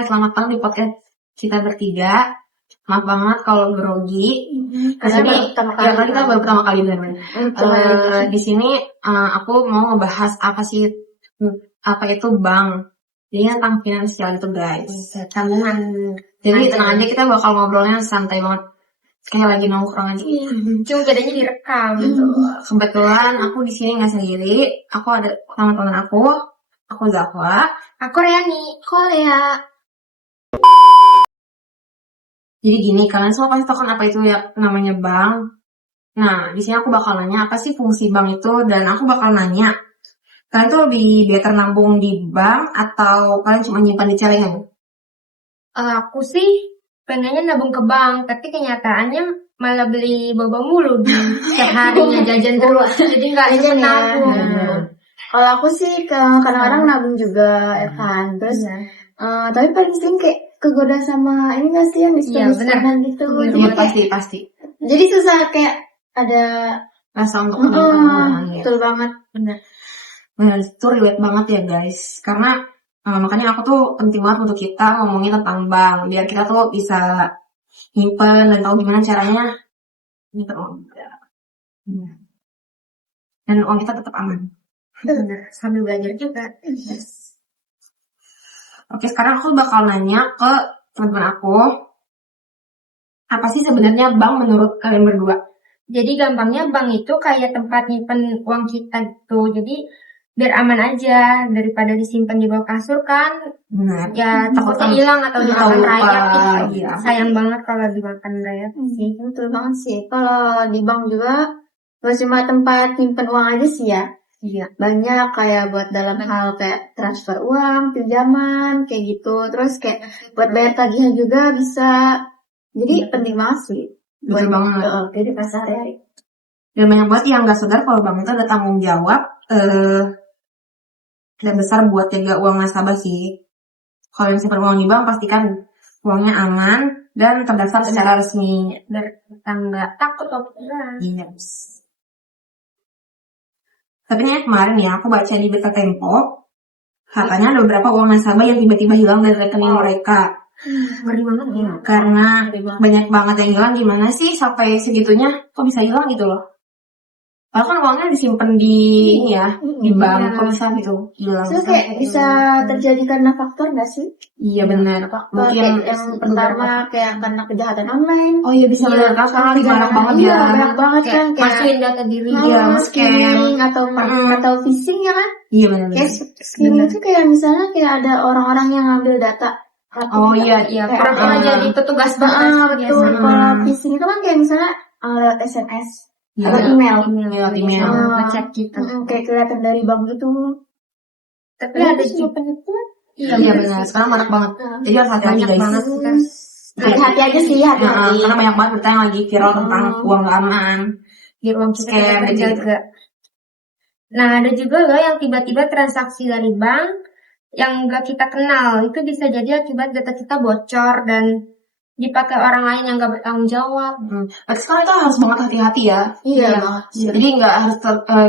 Hai, selamat datang di podcast kita bertiga. Maaf banget kalau grogi. Karena kita baru pertama kali benar-benar. Di sini aku mau ngebahas apa itu bank. Jadi tentang finansial itu guys. Jadi tenang aja, kita bakal ngobrolnya santai banget. Kayak lagi nongkrong aja. Cuma bedanya direkam gitu. Kebetulan aku di sini nggak sendiri. Aku ada teman-teman aku. Aku Zahwa. Aku Reani. Korea. Jadi gini, kalian semua pasti tahu kan apa itu ya namanya bank. Nah, di sini aku bakal nanya apa sih fungsi bank itu, dan aku bakal nanya, kalian tuh lebih better nabung di bank atau kalian cuma nyimpan di celengan? Aku sih pengennya nabung ke bank, tapi kenyataannya malah beli boba mulu di setiap harinya jajan terus. Jadi nggak sempet nabung. Kalau aku sih kadang-kadang nabung juga ya kan. Terus tapi paling sering kayak kegoda sama ini nggak sih yang diskon gitu. Iya, pasti. Jadi susah kayak ada rasa untuk menabung. Betul banget. Benar, itu relate banget ya guys. Karena makanya aku tuh penting banget untuk kita ngomongin tentang bank, biar kita tuh bisa nyimpen dan tahu gimana caranya nyimpen uang kita. Dan uang kita tetap aman. Benar, sambil belajar juga. Yes. Oke, sekarang aku bakal nanya ke teman-teman aku, apa sih sebenarnya bank menurut kalian berdua? Jadi gampangnya bank itu kayak tempat nyimpen uang kita gitu. Jadi biar aman aja daripada disimpan di bawah kasur kan. Benar. Ya takutnya hilang atau dimakan rayap gitu. Iya. Sayang banget kalau dimakan rayap sih. Betul banget sih. Kalau di bank juga gak cuma tempat nyimpen uang aja sih ya. Iya. Banyak kayak buat dalam hal kayak transfer uang, pinjaman, kayak gitu. Terus kayak buat bayar tagihan juga bisa. Jadi penting banget sih. Betul banget. Jadi pas sehari-hari. Dan banyak banget yang gak sadar kalau bank itu ada tanggung jawab dan besar buat jaga uang nasabah sih. Kalau yang simpan uang di bank, pastikan uangnya aman dan terdaftar secara resmi. Biar kita nggak takut waktu Yes. Tapi nih kemarin ya, aku baca di berita Tempo, katanya ada beberapa uang nasabah yang tiba-tiba hilang dari rekening mereka. Ngeri banget ya. Karena banyak banget yang hilang, gimana sih sampai segitunya kok bisa hilang gitu loh. Padahal kan uangnya disimpan di ini ya, di bank, kok bisa gitu hilang. Terus kayak bisa terjadi karena faktor nggak sih? Iya benar. Mungkin yang pertama kayak karena kejahatan online. Oh iya bisa benar kan, banyak banget ya. Banyak banget kan kayak masukin data diri. Iya, scamming atau phishing ya kan? Iya benar. Kayak scamming itu kayak misalnya kayak ada orang-orang yang ngambil data. Oh iya. Pernah jadi petugas bank. Betul. Kalau phishing itu kan kayak misalnya lewat SMS. Atau email. Ngecek kita. Kayak kelihatan dari bank gitu. Tapi ada juga penipuan. Iya benar. Sekarang banyak banget. Jadi harus hati-hati guys. Hati-hati aja sih, hati-hati. Karena banyak banget berita yang lagi viral tentang uang gak aman. Biar uang kita terjaga. Nah ada juga loh yang tiba-tiba transaksi dari bank yang gak kita kenal. Itu bisa jadi akibat data kita bocor dan dipakai orang lain yang gak bertanggung jawab. Tapi sekarang kita harus banget hati-hati ya. Iya. Jadi nggak harus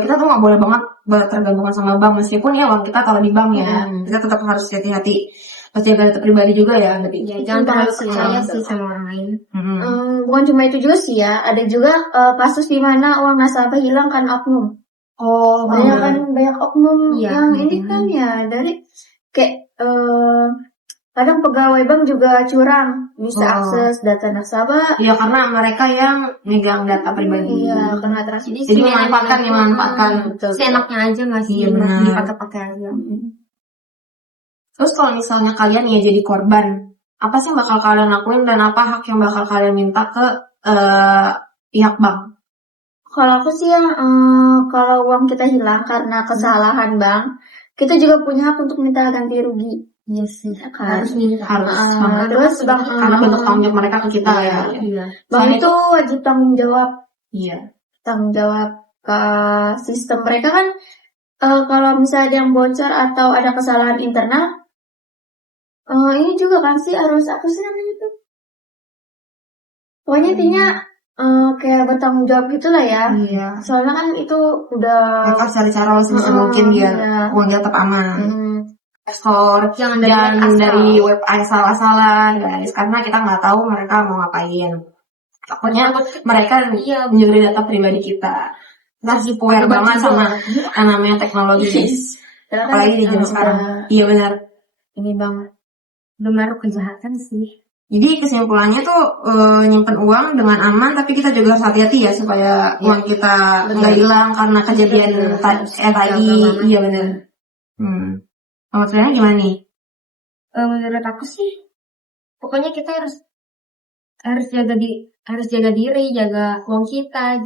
kita tuh nggak boleh banget tergantungan sama bank, meskipun ya uang kita taruh di bank ya. Kita tetap harus hati-hati. Pasti jaga data pribadi juga ya. Jangan terlalu percaya sih sama orang lain. Bukan cuma itu juga sih ya. Ada juga kasus di mana uang nasabah hilang kan oknum. Oh, banyak oknum yang ini kan ya dari kayak kadang pegawai bank juga curang, bisa akses data nasabah. Iya, karena mereka yang megang data pribadi. Iya, karena transisi. Jadi memanfaatkan. Seenaknya aja nggak sih, dipakai-pakai aja. Terus kalau misalnya kalian ya jadi korban, apa sih yang bakal kalian lakuin dan apa hak yang bakal kalian minta ke pihak bank? Kalau aku sih kalau uang kita hilang karena kesalahan bank, kita juga punya hak untuk minta ganti rugi. Iya sih, harus terus bank karena bentuk tanggung jawab mereka ke kita ya. Bank itu wajib tanggung jawab. Iya. Tanggung jawab ke sistem mereka kan. Kalau misalnya ada yang bocor atau ada kesalahan internal, ini juga kan sih harus apa sih namanya itu? Pokoknya intinya kayak bertanggung jawab gitulah ya. Iya. Soalnya kan itu udah mereka cari cara sebisa mungkin biar uangnya tetap aman. investor, Jangan dari web asal-asalan guys, karena kita nggak tahu mereka mau ngapain. Takutnya mereka mencuri data pribadi kita. Kita sih aware banget sama yang namanya teknologi guys. Apalagi di zaman sekarang. Iya benar. Ini banget. Benar kejahatan sih. Jadi kesimpulannya tuh nyimpen uang dengan aman, tapi kita juga harus hati-hati ya supaya uang kita nggak hilang karena kejadian tadi. Iya benar. Kalau Triana gimana nih? Menurut aku sih, pokoknya kita harus jaga diri, jaga uang kita,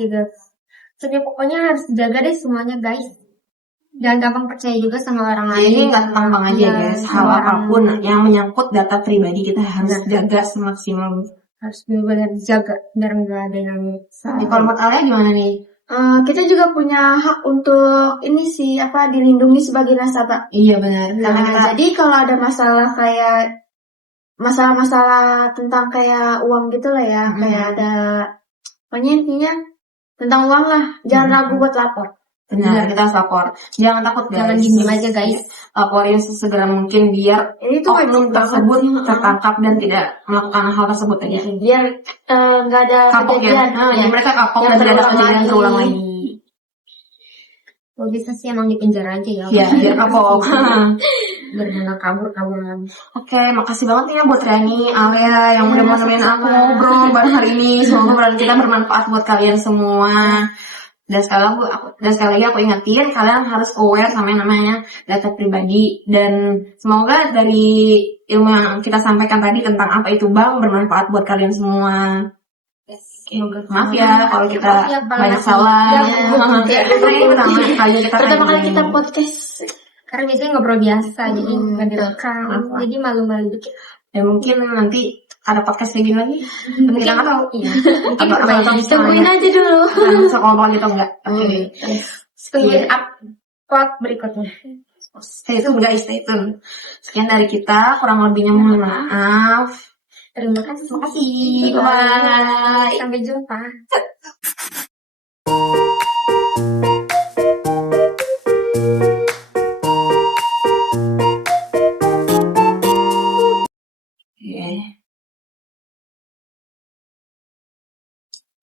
pokoknya harus jaga deh semuanya guys. Jangan gampang percaya juga sama orang lain. Ini nggak gampang aja guys. Hal apapun yang menyangkut data pribadi kita harus jaga semaksimal. Harus benar-benar jaga biar nggak ada yang salah. Kalau menurut Alia gimana nih? Kita juga punya hak untuk ini sih dilindungi sebagai nasabah. Iya benar. Jadi kalau ada masalah kayak masalah tentang kayak uang gitu lah ya, kayak ada pokoknya intinya tentang uang lah, jangan ragu buat lapor. Benar, kita harus lapor. Jangan takut guys. Jangan diem aja guys. Laporin sesegera mungkin biar Itu oknum tersebut tertangkap dan tidak melakukan hal tersebut aja. Biar nggak ada kapok ya. Jadi mereka kapok dan tidak ada kejadian terulang lagi. Kalau bisa sih emang di penjara aja ya. Iya, biar kapok. Benar kabur lagi. Oke, makasih banget ya buat Rani, Alia yang udah mau nemenin aku ngobrol bareng hari ini. Semoga obrolan kita bermanfaat buat kalian semua. Dan sekali lagi aku ingetin kalian harus aware sama yang namanya data pribadi, dan semoga dari ilmu yang kita sampaikan tadi tentang apa itu bank bermanfaat buat kalian semua. Maaf ya kalau kita banyak salah. Pertama kali kita podcast. Karena biasanya ngobrol biasa, jadi nggak direkam, jadi malu-malu dikit. Ya mungkin nanti ada podcast kayak gini lagi. Kita nggak tahu. Tungguin aja dulu. Sekolah gitu enggak. Oke. Tungguin upload berikutnya. Stay tune guys, stay tune. Sekian dari kita, kurang lebihnya mohon maaf. Terima kasih. Bye. Sampai jumpa.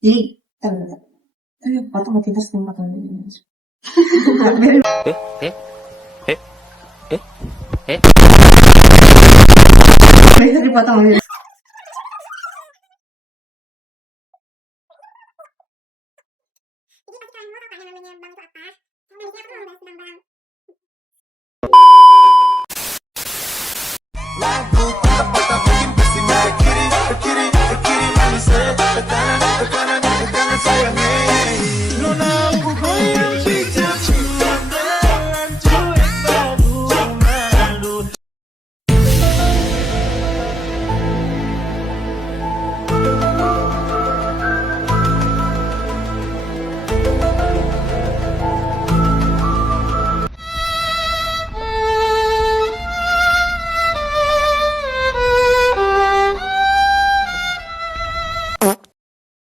Jadi, potong mau pintar sebelum potong ini. Bisa dipotong ini. Jadi pasti kalian mau tahu kan yang namanya bank itu apa?